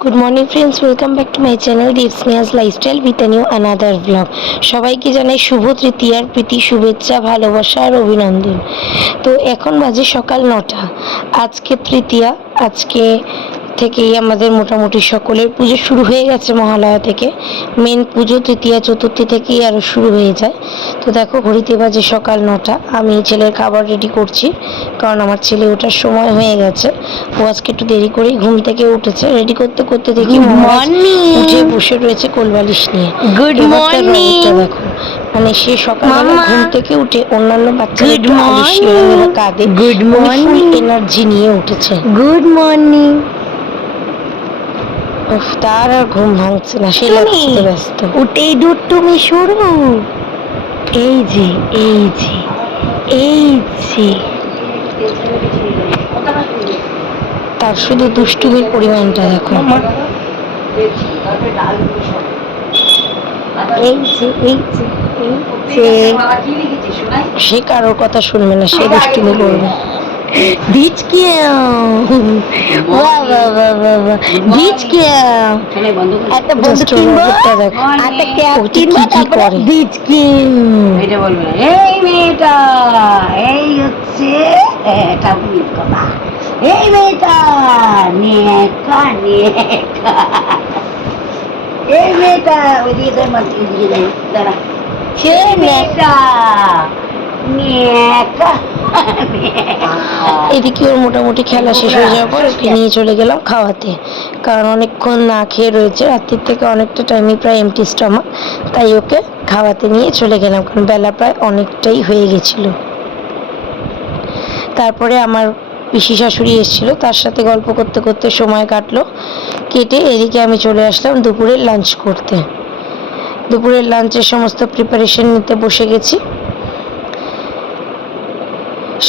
Good morning friends welcome back to my channel Deep Sneha's lifestyle with new another vlog সবাইকে জানাই শুভ তৃতীয়ার প্রীতি, শুভেচ্ছা, ভালোবাসা আর অভিনন্দন। তো এখন বাজে সকাল নটা। আজকে তৃতীয়া, আজকে থেকেই আমাদের মোটামুটি সকলের পুজো শুরু হয়ে গেছে মহালয়া থেকে। মেন পুজো তৃতীয়া চতুর্থী থেকেই আরও শুরু হয়ে যায়। তো দেখো ঘড়িতে বাজে সকাল নটা। আমি ছেলের খাবার রেডি করছি কারণ আমার ছেলে ওঠার সময় হয়ে গেছে। ও আজকে একটু দেরি করেই ঘুম থেকে উঠেছে। রেডি করতে করতে দেখি morning. উঠে বসে রয়েছে কোলবালিশ নিয়ে। Morning. রংটা দেখো। মানে সে সকালবেলা. ঘুম থেকে উঠে অন্যান্য আলিশি কাঁদে। ফুল morning. এনার্জি নিয়ে উঠেছে। গুড মর্নিং তার আর ঘুম ভাঙছে না সে? ব্যস্ত। উঠেই দূর তুমি শুরু এই যে এই যে এই যে। তার শুধু দুষ্টুমির পরিমাণটা দেখো। এই এই যে এই যে। সে কারোর কথা শুনবে না সে দুষ্টুমি করবে। ডিচ কে বাহ বাহ বাহ বাহ বাহ ডিচ কে একটা বন্ধু কিনবো। একটা ক্যাপ কিনবো? তারপরে? ডিচ কিন এটা বলবে এই মেয়েটা এই হচ্ছে এটা ভুল কথা এই মেয়েটা নেকা নেকা। এই মেয়েটা ওইদিকে দাঁড়া। সে এই মেয়েটা। এদিকে ওর মোটামুটি খেলা শেষ হয়ে যাওয়ার পর ওকে নিয়ে চলে গেলাম খাওয়াতে। কারণ অনেকক্ষণ না খেয়ে রয়েছে। রাত্রির থেকে অনেকটা টাইমই প্রায় এমটি স্টমাক তাই ওকে খাওয়াতে নিয়ে চলে গেলাম। কারণ বেলা প্রায় অনেকটাই হয়ে গেছিল। তারপরে আমার পিসি শাশুড়ি এসেছিল। তার সাথে গল্প করতে করতে সময় কাটলো। কেটে এদিকে আমি চলে আসলাম দুপুরের লাঞ্চ করতে। দুপুরের লাঞ্চের সমস্ত প্রিপারেশন নিতে বসে গেছি।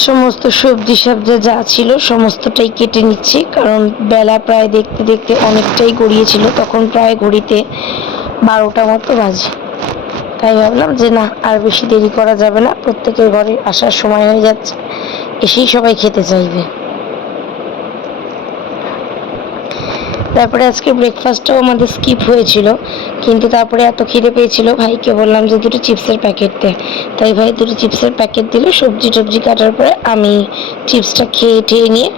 সমস্ত সবজি সবজি যা ছিল সমস্তটাই কেটে নিচ্ছি, কারণ বেলা প্রায় দেখতে দেখতে অনেকটাই গড়িয়েছিল, তখন প্রায় ঘড়িতে বারোটা মতো বাজে। তাই ভাবলাম যে না, আর বেশি দেরি করা যাবে না, প্রত্যেকের ঘরে আসার সময় হয়ে যাচ্ছে, এসেই সবাই খেতে চাইবে। তারপরে আজকে ব্রেকফাস্টটাও আমাদের স্কিপ হয়েছিল, কিন্তু তারপরে এত খিদে পেয়েছিল, ভাইকে বললাম যে দুটো চিপসের প্যাকেট দে। তাই ভাই দুটো চিপসের প্যাকেট দিল, সবজি টবজি কাটার পরে আমি চিপসটা খেয়ে ঠেয়ে নিয়ে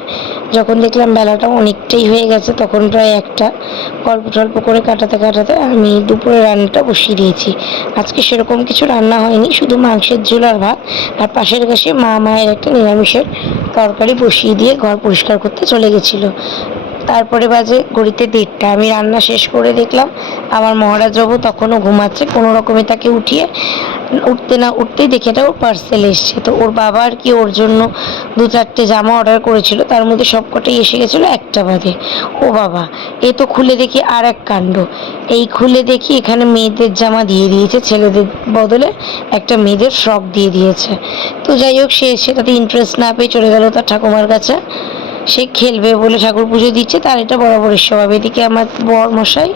যখন দেখলাম বেলাটা অনেকটাই হয়ে গেছে, তখন প্রায় একটা, গল্প টল্প করে কাটাতে কাটাতে আমি দুপুরে রান্নাটা বসিয়ে দিয়েছি। আজকে সেরকম কিছু রান্না হয়নি, শুধু মাংসের ঝোল আর ভাত, আর পাশের কাছে মা মায়ের একটা নিরামিষের তরকারি বসিয়ে দিয়ে ঘর পরিষ্কার করতে চলে গেছিল। তারপরে বাজে ঘড়িতে দেড়টা। আমি রান্না শেষ করে দেখলাম, আমার মহারাজ বাবু তখনও ঘুমাচ্ছে, কোনো রকমে তাকে উঠিয়ে, উঠতে না উঠতেই দেখে এটা ওর পার্সেল এসছে। তো ওর বাবা আর কি ওর জন্য দু চারটে জামা অর্ডার করেছিল, তার মধ্যে সবকটাই এসে গেছিল, একটা বাদে ও বাবা, এ তো খুলে দেখি আর এক কাণ্ড। এই খুলে দেখি এখানে মেয়েদের জামা দিয়ে দিয়েছে, ছেলেদের বদলে একটা মেয়েদের ফ্রক দিয়ে দিয়েছে। তো যাই হোক, সে সেটাতে ইন্টারেস্ট না পেয়ে চলে গেল তার ঠাকুমার কাছে। সে খেলবে বলে ঠাকুর পুজো দিচ্ছে, তার এটা বরাবরের স্বভাব। এদিকে আমার বর মশাই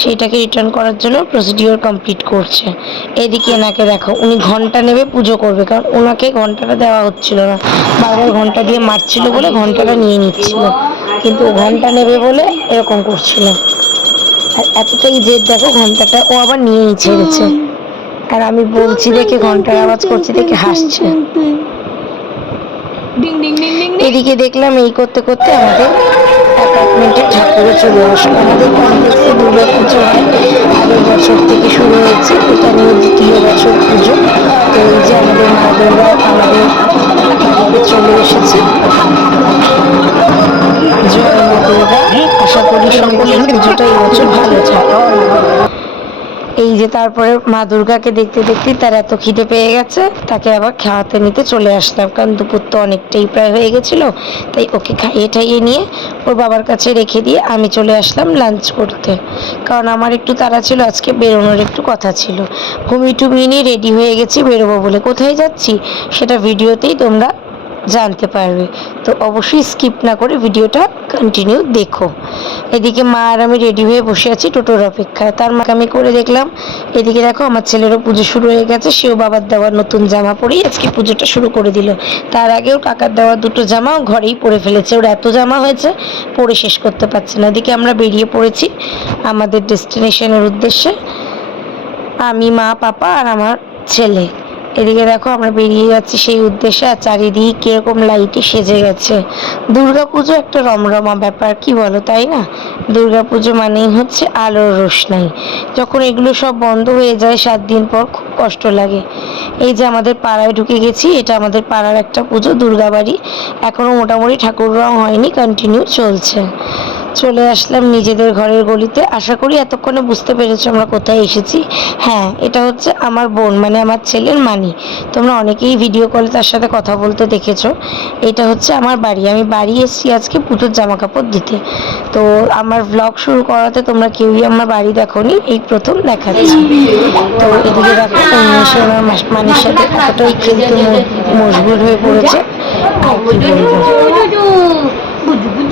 সেইটাকে রিটার্ন করার জন্য প্রসিডিওর কমপ্লিট করছে। এদিকে এনাকে দেখো, উনি ঘণ্টা নেবে পুজো করবে, কারণ ওনাকে ঘন্টাটা দেওয়া হচ্ছিল না। বারবার ঘণ্টা দিয়ে মারছিল বলে ঘন্টাটা নিয়ে নিচ্ছিল, কিন্তু ঘণ্টা নেবে বলে এরকম করছিল। আর এতটাই জেদ দেখো, ঘন্টাটা ও আবার নিয়েই ছেড়েছে। আর আমি বলছি দেখে ঘণ্টার আওয়াজ করছি, দেখে হাসছে। এদিকে দেখলাম এই করতে করতে আমাদের অ্যাপার্টমেন্টে ঠাকুরও চলে আসলো। আমাদের কমপ্লেক্সে দুর্গা পুজো হয় আগের বছর থেকে শুরু হয়েছে এটা নিয়ে দ্বিতীয় বছর পুজো। তো এই যে আমাদের মা দুর্গা, আমাদের চলে এসেছে। জয় আশা করি সকলের পুজোটা এই বছর ভালো যায় এই যে তারপরে মা দুর্গাকে দেখতে দেখতে তার এত খিদে পেয়ে গেছে, তাকে আবার খাওয়াতে নিতে চলে আসলাম, কারণ দুপুর তো অনেকটাই প্রায় হয়ে গেছিল, তাই ওকে খাইয়ে ঠাইয়ে নিয়ে ওর বাবার কাছে রেখে দিয়ে আমি চলে আসলাম লাঞ্চ করতে। কারণ আমার একটু তাড়া ছিল, আজকে বেরোনোর একটু কথা ছিল। ঘুমিয়ে টুমিয়ে নিয়ে রেডি হয়ে গেছি বেরোবো বলে। কোথায় যাচ্ছি? সেটা ভিডিওতেই তোমরা জানতে পারবে। তো অবশ্যই স্কিপ না করে ভিডিওটা কন্টিনিউ দেখো। এদিকে মা আর আমি রেডি হয়ে বসে আছি টোটোর অপেক্ষায়। তার মাকে আমি করে দেখলাম, এদিকে দেখো আমার ছেলেরও পুজো শুরু হয়ে গেছে, সেও বাবার দেওয়ার নতুন জামা পরেই আজকে পুজোটা শুরু করে দিল। তার আগেও কাকার দেওয়া দুটো জামাও ঘরেই পরে ফেলেছে, ওর এত জামা হয়েছে, পরে শেষ করতে পারছে না। এদিকে আমরা বেরিয়ে পড়েছি আমাদের ডেস্টিনেশনের উদ্দেশ্যে। আমি, মা, পাপা আর আমার ছেলে। এদিকে দেখো আমরা বেরিয়ে যাচ্ছি সেই উদ্দেশ্যে, আর চারিদিক কীরকম লাইটে সেজে গেছে। দুর্গাপুজো একটা রমরমা ব্যাপার, কি বলো, তাই না? দুর্গাপুজো মানেই হচ্ছে আলোর রোশনাই। যখন এগুলো সব বন্ধ হয়ে যায়, সাত দিন পর খুব কষ্ট লাগে। এই যে আমাদের পাড়ায় ঢুকে গেছি, এটা আমাদের পাড়ার একটা পুজো, দুর্গাবাড়ি। এখনও মোটামুটি ঠাকুর রং হয়নি কন্টিনিউ চলছে। চলে আসলাম নিজেদের ঘরের গলিতে। আশা করি এতক্ষণে বুঝতে পেরেছ আমরা কোথায় এসেছি। হ্যাঁ এটা হচ্ছে আমার বোন মানে আমার ছেলের মানি। তোমরা অনেকেই ভিডিও কলে তার সাথে কথা বলতে দেখেছ। এটা হচ্ছে আমার বাড়ি। আমি বাড়ি এসেছি আজকে পুজোর জামা কাপড় দিতে। তো আমার ব্লগ শুরু করাতে তোমরা কেউই আমার বাড়ি দেখোনি, এই প্রথম দেখাচ্ছি। তো এদিকে দেখো মাস- মানির সাথে এতটাই খেলতে মশগুল হয়ে পড়েছে।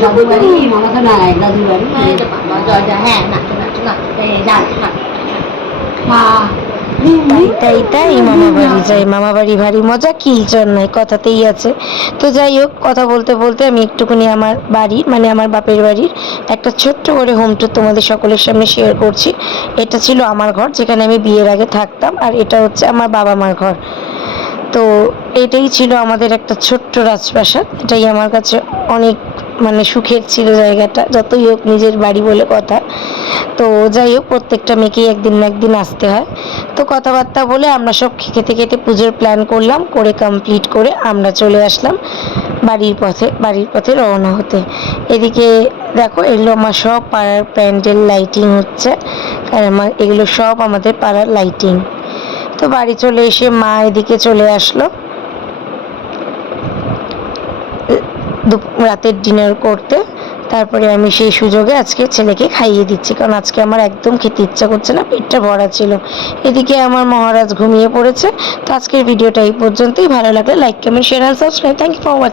দাদু বাড়ি মামাকে না দাদু বাড়ি হ্যাঁ নাচো নাচো নাচো এই নাচ নাচ মা তাই তাই ভারী মজা কি নাই কথাতেই আছে তো যাই হোক কথা বলতে বলতে আমি একটুখানি আমার বাড়ি মানে আমার বাপের বাড়ির একটা ছোট্ট করে হোম টুর তোমাদের সকলের সামনে শেয়ার করছি এটা ছিল আমার ঘর যেখানে আমি বিয়ের আগে থাকতাম আর এটা হচ্ছে আমার বাবা মার ঘর তো এটাই ছিল আমাদের একটা ছোট্ট রাজপ্রাসাদ, এটাই আমার কাছে অনেক মানে সুখের ছিল জায়গাটা, যতই হোক নিজের বাড়ি বলে কথা। তো যাই হোক, প্রত্যেকটা মেয়েকেই একদিন না একদিন আসতে হয়। তো কথাবার্তা বলে আমরা সব খেতে খেতে পুজোর প্ল্যান করলাম, করে কমপ্লিট করে আমরা চলে আসলাম বাড়ির পথে বাড়ির পথে রওনা হতে। এদিকে দেখো এগুলো আমার সব পাড়ার প্যান্ডেল লাইটিং হচ্ছে। আমার, এগুলো সব আমাদের পাড়ার লাইটিং তো বাড়ি চলে এসে মা এদিকে চলে আসলো দুপ- রাতের ডিনার করতে। তারপরে আমি সেই সুযোগে আজকে ছেলেকে খাইয়ে দিচ্ছি। কারণ আজকে আমার একদম খেতে ইচ্ছা করছে না, পেটটা ভরা ছিল। এদিকে আমার মহারাজ ঘুমিয়ে পড়েছে। তো আজকের ভিডিওটা এই পর্যন্তই। ভালো লাগলে like comment share R subscribe thank you for watching